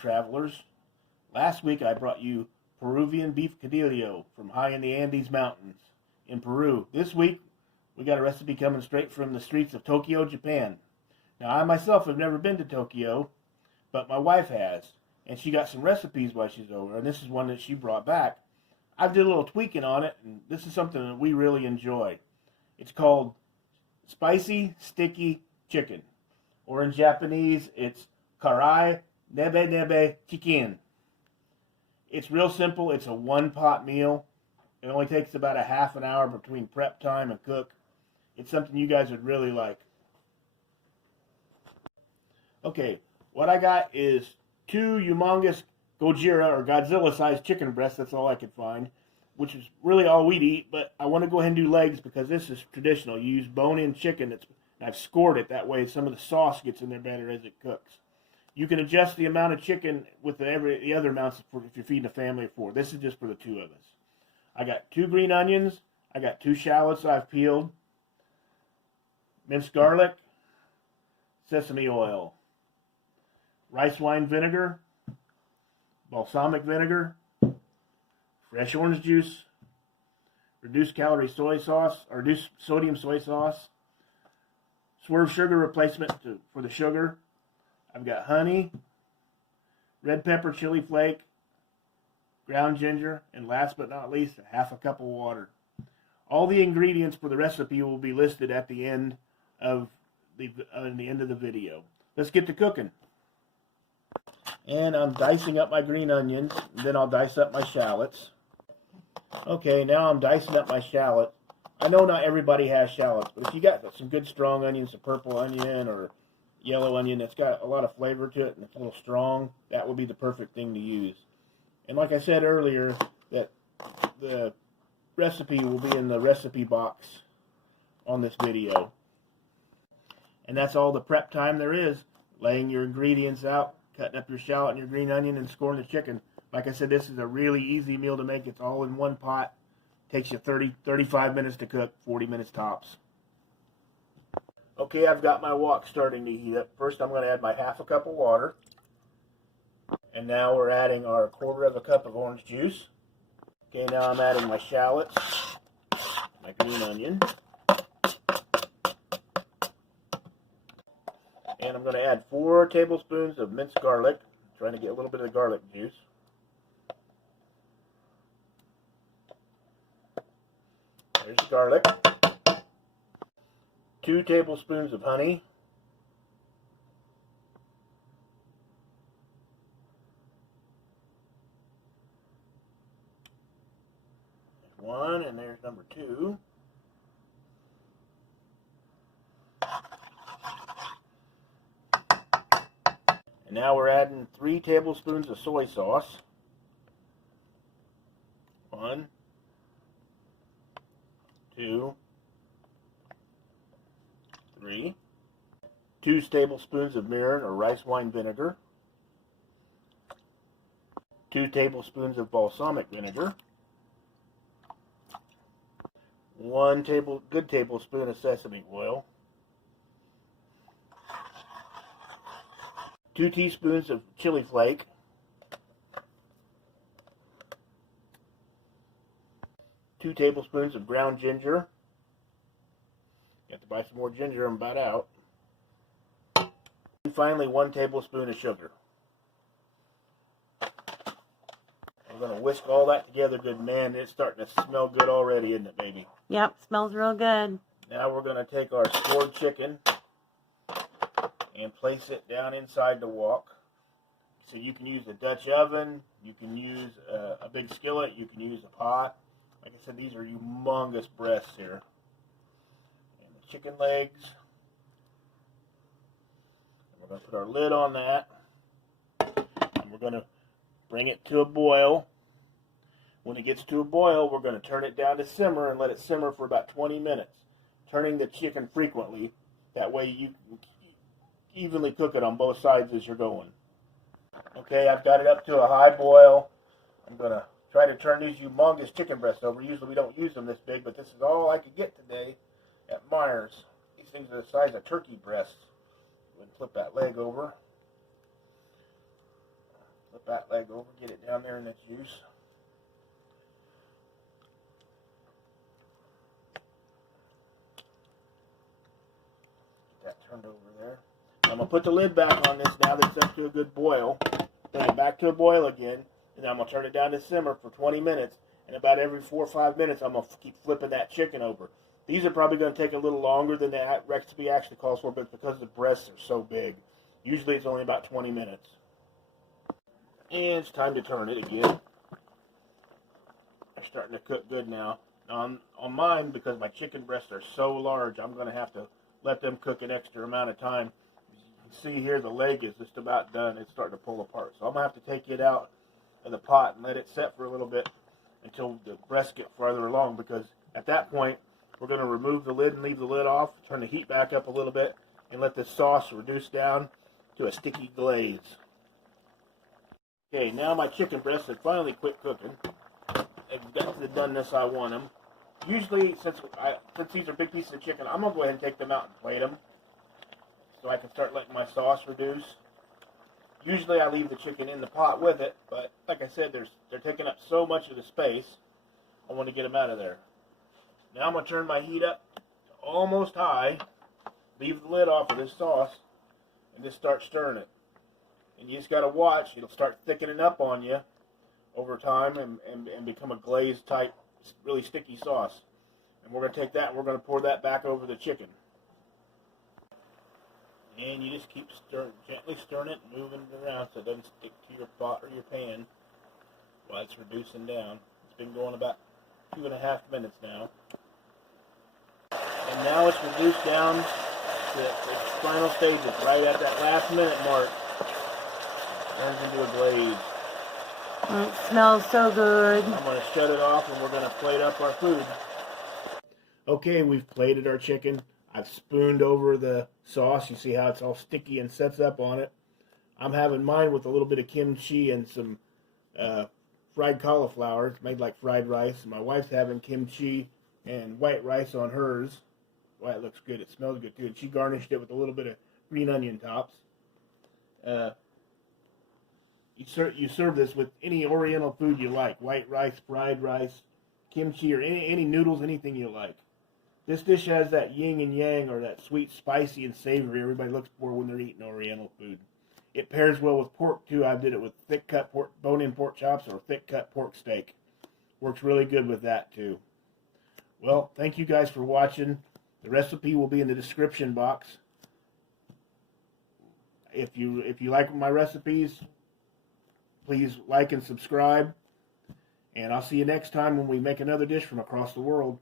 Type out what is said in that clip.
travelers. Last week I brought you Peruvian beef codillo from high in the Andes Mountains in Peru. This week we got a recipe coming straight from the streets of Tokyo, Japan. Now I myself have never been to Tokyo, but my wife has, and she got some recipes while she's over, and this is one that she brought back. I did a little tweaking on it, and this is something that we really enjoy. It's called spicy sticky chicken, or in Japanese it's Karai NebaNeba Chikin. It's real simple. It's a one-pot meal. It only takes about a half an hour between prep time and cook. It's something you guys would really like. Okay, what I got is 2 humongous Gojira or Godzilla-sized chicken breasts. That's all I could find, which is really all we'd eat. But I want to go ahead and do legs because this is traditional. You use bone-in chicken. I've scored it that way. Some of the sauce gets in there better as it cooks. You can adjust the amount of chicken with the other amounts if you're feeding a family of 4. This is just for the 2 of us. I got 2 green onions. I got 2 shallots I've peeled. Minced garlic. Sesame oil. Rice wine vinegar. Balsamic vinegar. Fresh orange juice. Reduced calorie soy sauce, or reduced sodium soy sauce. Swerve sugar replacement for the sugar. I've got honey, red pepper, chili flake, ground ginger, and last but not least, a half a cup of water. All the ingredients for the recipe will be listed at the end of the video. Let's get to cooking. And I'm dicing up my green onions, and then I'll dice up my shallots. Okay, now I'm dicing up my shallot. I know not everybody has shallots, but if you got some good strong onions, a purple onion or yellow onion that's got a lot of flavor to it and it's a little strong, that would be the perfect thing to use. And like I said earlier, that the recipe will be in the recipe box on this video. And that's all the prep time there is. Laying your ingredients out, cutting up your shallot and your green onion, and scoring the chicken. Like I said, this is a really easy meal to make. It's all in one pot. Takes you 35 minutes to cook, 40 minutes tops. Okay, I've got my wok starting to heat up. First, I'm going to add my half a cup of water. And now we're adding our 1/4 cup of orange juice. Okay, now I'm adding my shallots, my green onion. And I'm going to add 4 tablespoons of minced garlic. I'm trying to get a little bit of the garlic juice. There's the garlic. 2 tablespoons of honey. There's 1, and there's number 2. And now we're adding 3 tablespoons of soy sauce. 1, 2, 3. 2 tablespoons of mirin or rice wine vinegar. 2 tablespoons of balsamic vinegar. 1 good tablespoon of sesame oil. 2 teaspoons of chili flake. 2 tablespoons of ground ginger. You have to buy some more ginger. I'm about out. And finally, 1 tablespoon of sugar. I'm going to whisk all that together good, man. It's starting to smell good already, isn't it, baby? Yep, smells real good. Now we're going to take our scored chicken and place it down inside the wok. So you can use a Dutch oven, you can use a big skillet, you can use a pot. Like I said, these are humongous breasts here. And the chicken legs. And we're going to put our lid on that. And we're going to bring it to a boil. When it gets to a boil, we're going to turn it down to simmer and let it simmer for about 20 minutes. Turning the chicken frequently. That way you can evenly cook it on both sides as you're going. Okay, I've got it up to a high boil. I'm going to try to turn these humongous chicken breasts over. Usually we don't use them this big, but this is all I could get today at Myers. These things are the size of turkey breasts. Go ahead and flip that leg over. Flip that leg over, get it down there in the juice. Get that turned over there. I'm going to put the lid back on this now that it's up to a good boil. Turn it back to a boil again, and I'm going to turn it down to simmer for 20 minutes. And about every 4 or 5 minutes, I'm going to keep flipping that chicken over. These are probably going to take a little longer than the recipe actually calls for, but because the breasts are so big, usually it's only about 20 minutes. And it's time to turn it again. They're starting to cook good now. On mine, because my chicken breasts are so large, I'm going to have to let them cook an extra amount of time. See here, the leg is just about done. It's starting to pull apart. So I'm going to have to take it out of the pot and let it set for a little bit until the breasts get farther along, because at that point, we're going to remove the lid and leave the lid off, turn the heat back up a little bit, and let the sauce reduce down to a sticky glaze. Okay, now my chicken breasts have finally quit cooking. They've got to the doneness I want them. Usually, since these are big pieces of chicken, I'm going to go ahead and take them out and plate them, so I can start letting my sauce reduce. Usually I leave the chicken in the pot with it, but like I said, they're taking up so much of the space, I want to get them out of there. Now I'm going to turn my heat up to almost high, leave the lid off of this sauce, and just start stirring it. And you just got to watch, it'll start thickening up on you over time and become a glazed type, really sticky sauce. And we're going to take that and we're going to pour that back over the chicken. And you just keep stirring, gently stirring it, moving it around so it doesn't stick to your pot or your pan while it's reducing down. It's been going about 2.5 minutes now. And now it's reduced down to its final stages, right at that last minute mark. Turns into a glaze. It smells so good. I'm going to shut it off and we're going to plate up our food. Okay, we've plated our chicken. I've spooned over the sauce. You see how it's all sticky and sets up on it. I'm having mine with a little bit of kimchi and some fried cauliflower. It's made like fried rice. And my wife's having kimchi and white rice on hers. Well, it looks good. It smells good too. And she garnished it with a little bit of green onion tops. You serve this with any Oriental food you like. White rice, fried rice, kimchi, or any noodles, anything you like. This dish has that yin and yang, or that sweet, spicy, and savory everybody looks for when they're eating Oriental food. It pairs well with pork, too. I did it with thick-cut bone-in pork chops or thick-cut pork steak. Works really good with that, too. Well, thank you guys for watching. The recipe will be in the description box. If you like my recipes, please like and subscribe. And I'll see you next time when we make another dish from across the world.